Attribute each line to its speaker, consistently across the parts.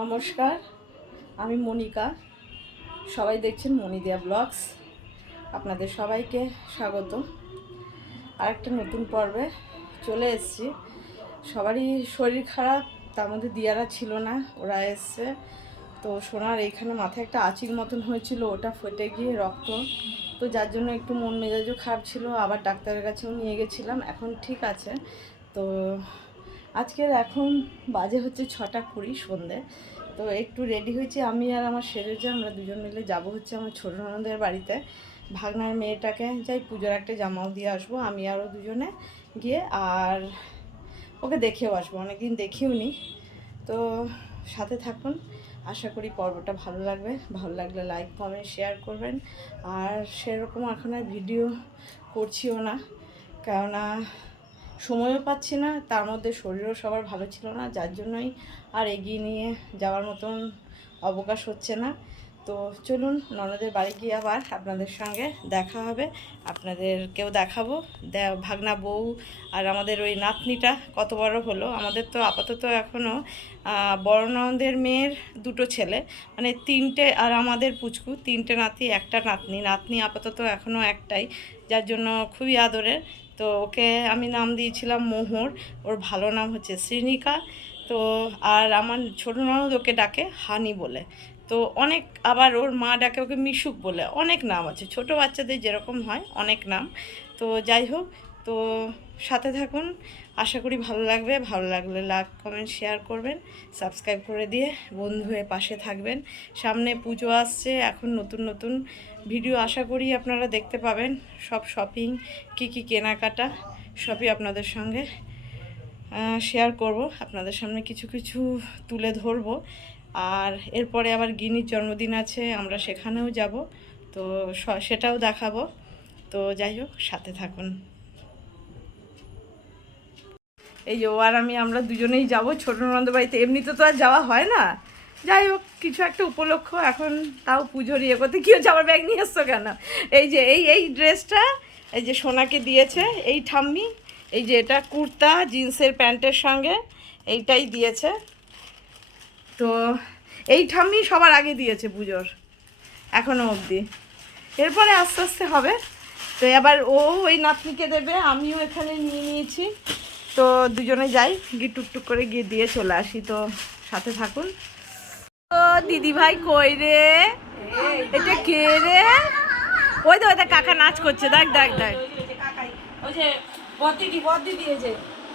Speaker 1: নমস্কার, আমি মনিকা। সবাই দেখছেন মনিদিয়া ব্লগস। আপনাদের সবাইকে স্বাগত। আরেকটা নতুন পর্বে চলে এসেছি। সবারই শরীর খারাপ, তার মধ্যে দিয়ারা ছিল না, ওরা এসছে। তো সোনার এইখানে মাথায় একটা আঁচিল মতন হয়েছিল, ওটা ফেটে গিয়ে রক্ত। তো যার জন্য একটু মন মেজাজও খারাপ ছিল, আবার ডাক্তারের কাছেও নিয়ে গেছিলাম, এখন ঠিক আছে। তো আজকের এখন বাজে হচ্ছে ছটা কুড়ি সন্ধে। তো একটু রেডি হয়েছি আমি আর আমার সেরেছে আমরা দুজন মিলে যাব হচ্ছে আমার ছোটো ননদের বাড়িতে। ভাগনার মেয়েটাকে যাই পুজোর একটা জামাও দিয়ে আসব, আমি আরও দুজনে গিয়ে আর ওকে দেখেও আসব, অনেকদিন দেখিও নি। তো সাথে থাকুন, আশা করি পর্বটা ভালো লাগবে। ভালো লাগলে লাইক কমেন্ট শেয়ার করবেন। আর সেরকম এখন আর ভিডিও করছিও না, কেননা সময়ও পাচ্ছি না, তার মধ্যে শরীরও সবার ভালো ছিল না, যার জন্যই আর এগিয়ে নিয়ে যাওয়ার মতন অবকাশ হচ্ছে না। তো চলুন ননদের বাড়ি গিয়ে আবার আপনাদের সঙ্গে দেখা হবে। আপনাদেরকেও দেখাবো। ভাগনা বউ আর আমাদের ওই নাতনিটা কত বড় হলো। আমাদের তো আপাতত এখনও বড় ননদের মেয়ের দুটো ছেলে মানে তিনটে আর আমাদের পুচকু। তিনটে নাতি, একটা নাতনি। নাতনি আপাতত এখনও একটাই, যার জন্য খুবই আদরের। তো ওকে আমি নাম দিয়েছিলাম মোহর। ওর ভালো নাম হচ্ছে শ্রীনিকা। তো, আর আমার ছোটো ননদ ওকে ডাকে হানি বলে। তো অনেক আবার ওর মা ডাকে ওকে মিশুক বলে, অনেক নাম আছে, ছোট বাচ্চাদের যেরকম হয় অনেক নাম। তো যাই হোক, তো সাথে থাকুন, আশা করি ভালো লাগবে, ভালো লাগলে লাইক, কমেন্ট, শেয়ার করবেন, সাবস্ক্রাইব করে দিয়ে বন্ধু হয়ে পাশে থাকবেন। সামনে পুজো আসছে, এখন নতুন নতুন ভিডিও আশা করি আপনারা দেখতে পাবেন। সব শপিং কি কি কেনাকাটা, সবই আপনাদের সঙ্গে শেয়ার করব। আপনাদের সামনে কিছু কিছু তুলে ধরবো। আর এরপরে আবার গিনির জন্মদিন আছে, আমরা সেখানেও যাব। তো সেটাও দেখাবো। তো যাই হোক, সাথে থাকুন। এই যে ও আর আমি, আমরা দুজনেই যাব। ছোট নন্দ বাড়িতে এমনিতে তো আর যাওয়া হয় না। যাই হোক, কিছু একটা উপলক্ষ এখন তাও পুজোর ইয়ে করতে। কেউ যাওয়ার ব্যাগ নিয়ে এসছো কেন? এই যে, এই এই ড্রেসটা, এই যে সোনাকে দিয়েছে, এই ঠাম্মি, এই যে এটা কুর্তা, জিন্সের প্যান্টের সঙ্গে, এইটাই দিয়েছে। তো এই ঠাম্মি সবার আগে দিয়েছে পুজোর এখনও অবধি। এরপরে আস্তে আস্তে হবে। তো এবার ও ওই নাতনিকে দেবে, আমিও এখানে নিয়ে নিয়েছি। তো দুজনে যাই, গিয়ে টুকটুক করে গিয়ে দিয়ে চলে আসি। তো সাথে থাকুন। ও দিদি ভাই কই রে? এটা কে রে? ওই তো ওই তো কাকা নাচ করছে। দেখ দেখ দেখ।
Speaker 2: ওই যে বদিদি বদিদি যে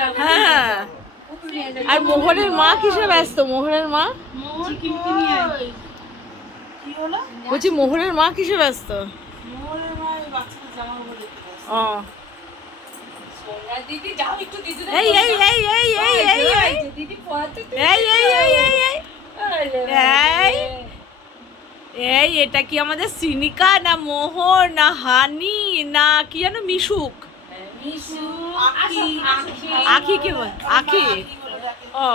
Speaker 1: হ্যাঁ। আর মোহরের মা কিসে ব্যস্ত? মোহরের মা? বলছি মোহরের মা কিসে ব্যস্ত? ও। এই এটা কি আমাদের সিনিকা, না মোহর না হানি, না কি যেন মিশুক?
Speaker 2: আখি
Speaker 1: কে বল? আখি। ও।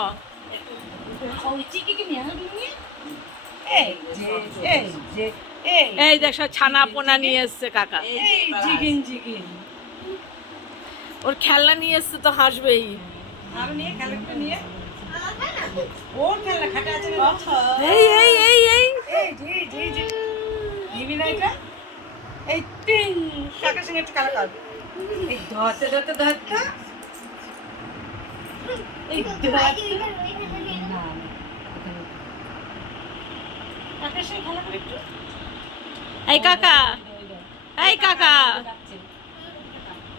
Speaker 2: এই
Speaker 1: দেখো ছানা পোনা নিয়ে এসছে কাকা। ওর খেলনা নিয়ে এসছে তো হাসবেই। এই এই এই এই।
Speaker 2: তিন। কাকার সঙ্গে একটা কালা এই এই
Speaker 1: এই কাকা এই কাকা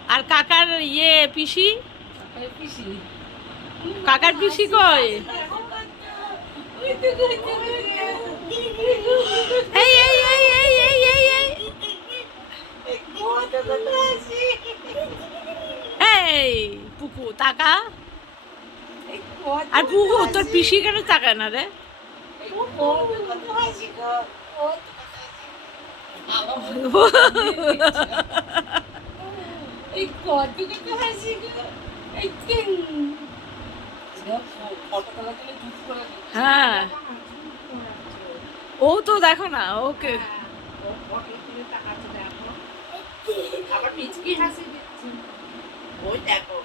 Speaker 1: আর কাকার ইয়ে পিসি
Speaker 2: কাকার পিসি
Speaker 1: কই এই এই এই এই এই এই এই
Speaker 2: এই
Speaker 1: পুকু তাকা। আর পুকু তোর পিসি কেন তাকায় না রে? হ্যাঁ। ও তো দেখো না ওকে।
Speaker 2: আবার মিচকি হাসি ওই দেখো।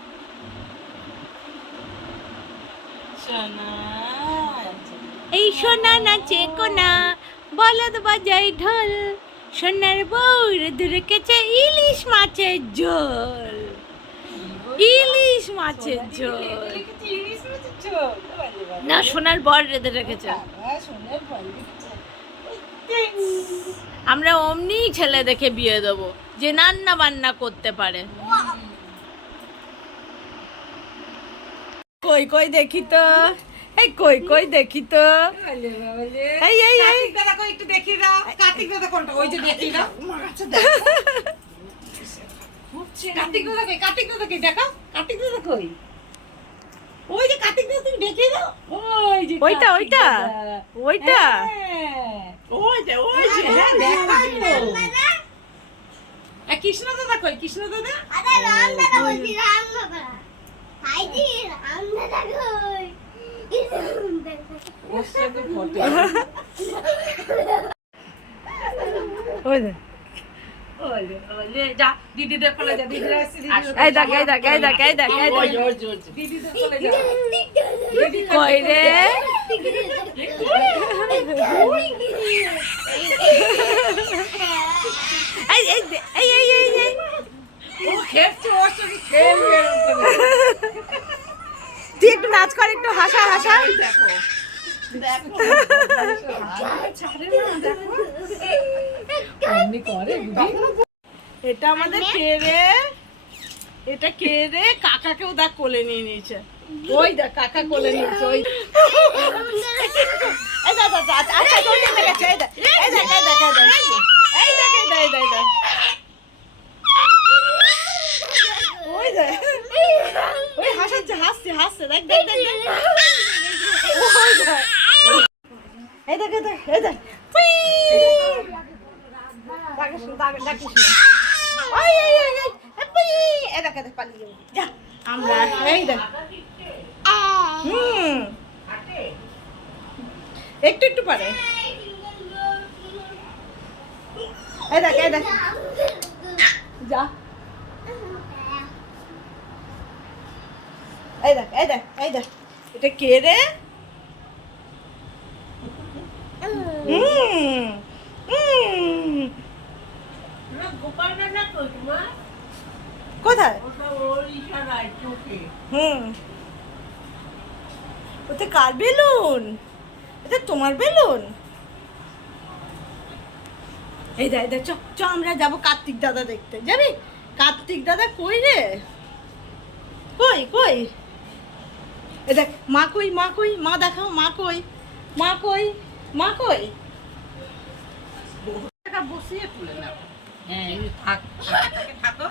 Speaker 1: এই সোনা নাচে কোনা বলদ বাজাই ঢোল সোনার বউর ধরেকেছে ইলিশ মাছের ঝোল। ইলিশ মাছের ঝোল। না সোনার বর রেঁধে রেখেছে। আমরা অমনি ছেলে দেখে বিয়ে দেবো যে রান্না বান্না করতে পারে। কই কই দেখি তো? এই কই কই দেখি তো? এই এই এই।
Speaker 2: দাদা কই একটু দেখিয়ে দাও। কার্তিক দাদা কোনটা? ওই যে দেখিয়ে দাও। কার্তিক দাদা কই কার্তিক দাদা কই দেখো কার্তিক দাদা কই? ওই যে কার্তিক দাদা তুমি দেখিয়ে দাও। ওই যে
Speaker 1: ওইটা ওইটা ওইটা।
Speaker 2: হ্যাঁ। ওই যে ওই যে হ্যাঁ দেখাই তো কৃষ্ণ দাদা কই কৃষ্ণ দাদা
Speaker 3: আরে রাম দাদা বলছি রাম দাদা হাইজি রাম দাদা কই
Speaker 2: ওর
Speaker 1: তুই একটু নাচ কর একটু হাসা হাসা।
Speaker 2: দেখো
Speaker 1: এটা আমাদের কে রে? এটা কে রে? কাকাকেও দেখ কোলে নিয়ে নিয়েছে। ওই দেখ কাকা কোলে নিয়েছে ওই হাসছে হাসছে দেখ দেখ দেখ দেখ। এই দেখ এই দেখ একটু একটু পারে। এই দেখ এই দেখ। যা। এই দেখ এই দেখ এই দেখ। এটা কে রে হুম হুম
Speaker 2: গোপাল দাদা কই তোমার
Speaker 1: কোথায়? হুম। ওতে কার বেলুন? এটা তোমার বেলুন? এই দেখ দেখ, চ চ, আমরা যাব কার্তিক দাদা দেখতে। যাবি? কার্তিক দাদা কই রে? কই কই? এই দেখ, মা কই মা কই? মা দেখাও, মা কই? মা কই? মা কই?
Speaker 2: টাকা বসিয়ে তুলে নাও। হ্যাঁ থাক। থাক- থাকো।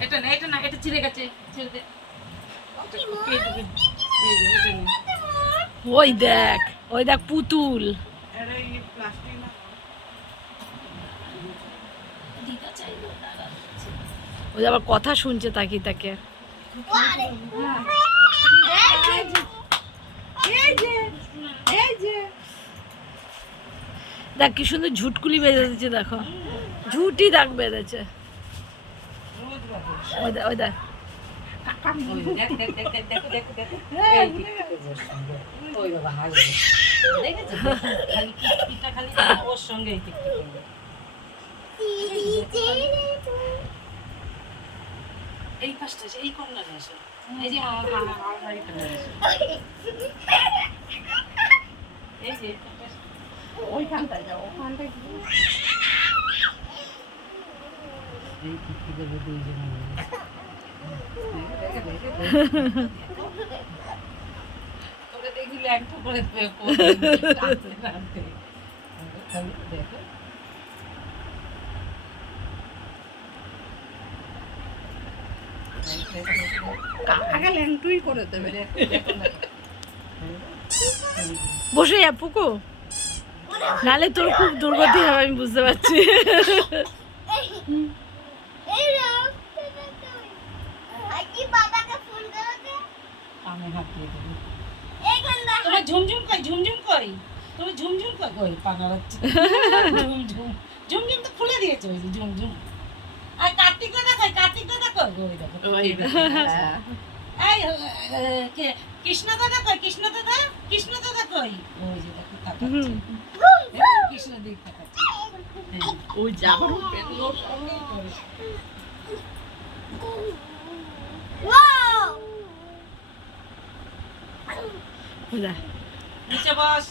Speaker 2: এটা না এটা না এটা ছিঁড়ে গেছে ছেড়ে দে।
Speaker 1: ওই দেখ ওই দেখ পুতুল। ওই আবার কথা শুনছে তাকি তাকে দেখ কি সুন্দর ঝুটকুলি বেঁধে দিচ্ছে দেখো। ঝুটি দাগ বেঁধেছে। ওই দেখ ওই দেখ
Speaker 2: দেখ দেখ দেখ দেখো দেখো দেখো এই টিকটিকি ওর সঙ্গে। ওই বাবা হাসবে দেখেছ খালি টিকটিকিটা খালি ওর সঙ্গে এই পাশটা এই কর্নারে আছে এই যে আমার আমার এখানে আছে এই যে ওইখানটায় যাও। ওখানটায় এই টিকটিকি দেবে দুইজনে মিলে। দেখে, দেখে, একটু করে দেবে দেখো।
Speaker 1: বসে নালে তোর খুব দুর্গতি হবে, আমি বুঝতে পারছি।
Speaker 2: ঝুমঝুম কই ঝুমঝুম কই? তুমি ঝুমঝুম কই? কই? ঝুমঝুম। ঝুমঝুম তো খুলে দিয়েছে ঝুমঝুম আর কার্তিক দাদা কই কার্তিক দাদা কই ওই দেখো এই এ, কে কৃষ্ণ দাদা কই কৃষ্ণ দাদা কৃষ্ণ দাদা কই কৃষ্ণ দিক হ্যাঁ।
Speaker 1: ওই যাবার
Speaker 2: নিচে বস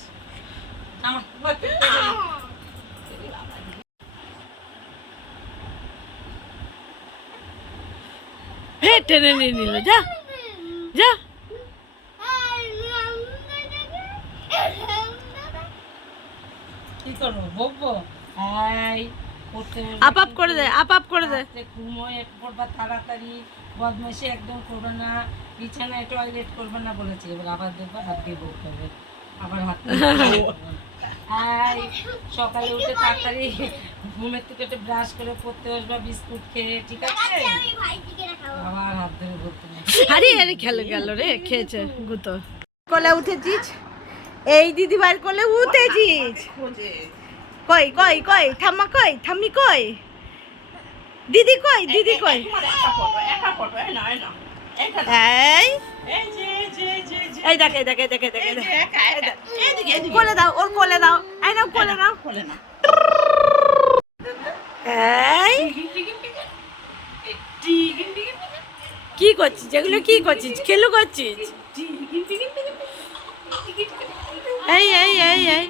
Speaker 2: আমার বস,
Speaker 1: হে টেনে নিয়ে নিল যা। যা।
Speaker 2: কি করব? বকবো? এই
Speaker 1: আপ আপ করে দে আপ আপ করে দে
Speaker 2: রাত্রে ঘুমোয় করবা তাড়াতাড়ি বদমাইশি একদম করবে না বিছানায় টয়লেট করবে না বলেছে। এবার আবার দেখব হাত দিয়ে বক করবে আবার হাত এই সকালে উঠে তাড়াতাড়ি ঘুমের থেকে উঠে ব্রাশ করে পড়তে বসবা বিস্কুট খেয়ে ঠিক আছে? আবার হাত ধরে বলতে
Speaker 1: আরে আরে খেলে গেল রে খেয়েছে গুতো। কোলে উঠেছিস এই দিদিভাই কোলে উঠেছিস কই কই কই ঠাম্মা কই ঠাম্মি কই? দিদি কই দিদি কই? এই
Speaker 2: এই
Speaker 1: দেখে দেখে দেখে দেখে কোলে দাও ওর কোলে দাও। এই নাও কোলে নাও। এই। কি করছিস? এগুলো কি করছিস? খেলু করছিস? এই এই এই এই।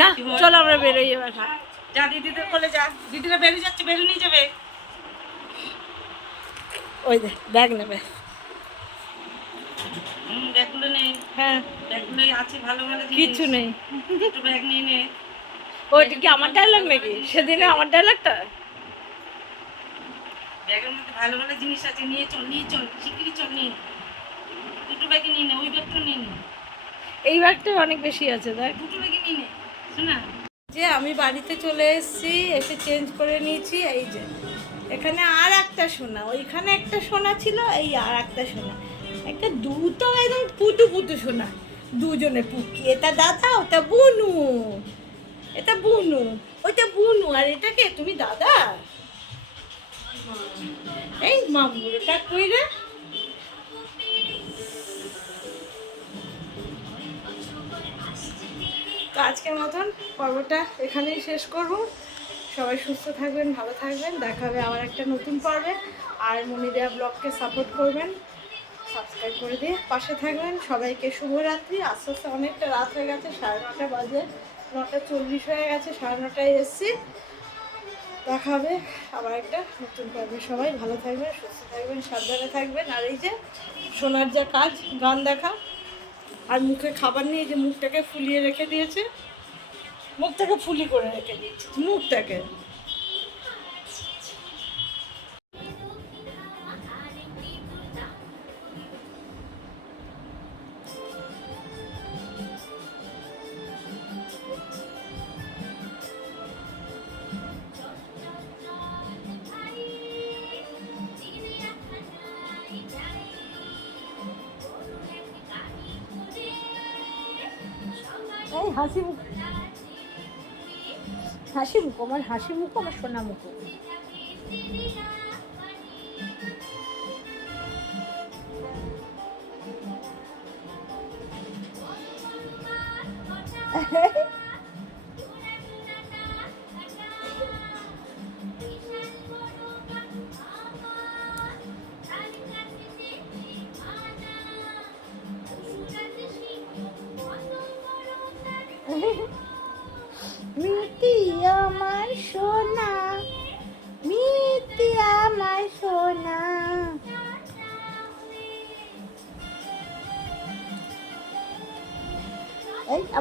Speaker 1: না চলো আমরা বেরোই এবার।
Speaker 2: যা দিদিদের কোলে যা। দিদিরা বেরিয়ে যাচ্ছে বেরিয়ে নিয়ে যাবে।
Speaker 1: ওই দে ব্যাগ নেবে
Speaker 2: ব্যাগগুলো নেই।
Speaker 1: হ্যাঁ
Speaker 2: ব্যাগগুলো আছে ভালো ভালো
Speaker 1: কিচ্ছু নেই।
Speaker 2: একটু ব্যাগ নিয়ে নে।
Speaker 1: ওইটা কি আমার ডায়লগ নাকি? সেদিনে আমার ডায়লগটা
Speaker 2: ব্যাগের মধ্যে ভালো ভালো জিনিস আছে নিয়ে চল নিয়ে চল শিগগিরই চল নিয়ে দুটো ব্যাগে নিয়ে নে ওই ব্যাগটা নিয়ে নে।
Speaker 1: এই ব্যাগটা অনেক বেশি আছে দেখ।
Speaker 2: দুটো ব্যাগে নিয়ে নে শোনা।
Speaker 1: যে আমি বাড়িতে চলে এসেছি এসে চেঞ্জ করে নিয়েছি এই যে। এখানে আর একটা সোনা, ওইখানে একটা সোনা ছিল, এই আর একটা সোনা। একটা দুটো একদম পুটু পুটু সোনা, দুজনে পুকি এটা দাদা, ওটা বুনু। এটা বুনু, ওইটা বুনু। আর এটাকে তুমি দাদা? এই মামুটা কই রে? আজকের মতন পর্বটা এখানেই শেষ করব। সবাই সুস্থ থাকবেন, ভালো থাকবেন। দেখা হবে আবার একটা নতুন পর্বে। আর মনিদিয়া ব্লগকে সাপোর্ট করবেন। সাবস্ক্রাইব করে দিয়ে পাশে থাকবেন। সবাইকে শুভরাত্রি। আস্তে আস্তে অনেকটা রাত হয়ে গেছে, সাড়ে নটা বাজে। নটা চল্লিশ হয়ে গেছে, সাড়ে নটায় এসছি। দেখা হবে আবার একটা নতুন পর্বে। সবাই ভালো থাকবেন, সুস্থ থাকবেন, সাবধানে থাকবেন। আর এই যে সোনার যা কাজ, গান দেখা, আর মুখে খাবার নিয়ে যে মুখটাকে ফুলিয়ে রেখে দিয়েছে মুখটাকে ফুলি করে রেখে দিয়েছে। মুখটাকে? হাসি মুখ হাসি মুখ আমার হাসি মুখ আমার সোনা মুখ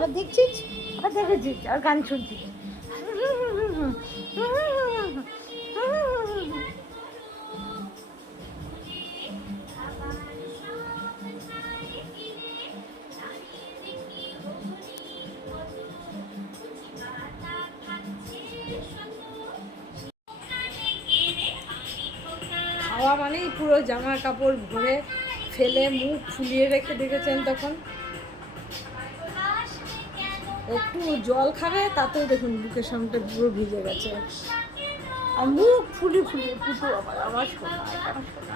Speaker 1: আবার দেখছিস আবার দেখেছিস আর গান শুনছিস খাওয়া মানেই পুরো জামা কাপড় ভরে ফেলে মুখ ফুলিয়ে রেখে দেখেছেন তখন। একটু জল খাবে তাতেও দেখুন বুকের সামনে পুরো ভিজে গেছে। আর মুখ ফুলি ফুলিয়ে ফুটো আমার আমার সোনা, এটা আমার সোনা,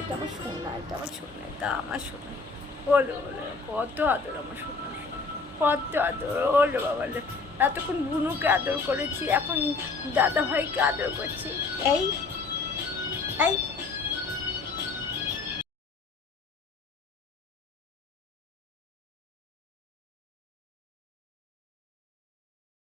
Speaker 1: এটা আমার সোনা, এটা আমার সোনা, এটা আমার সোনা। বলে বলে, কত আদর আমার সোনা। কত আদর ওলে বাবা লে। এতক্ষণ বুনুকে আদর করেছি, এখন দাদা ভাইকে আদর করছি। এই এই।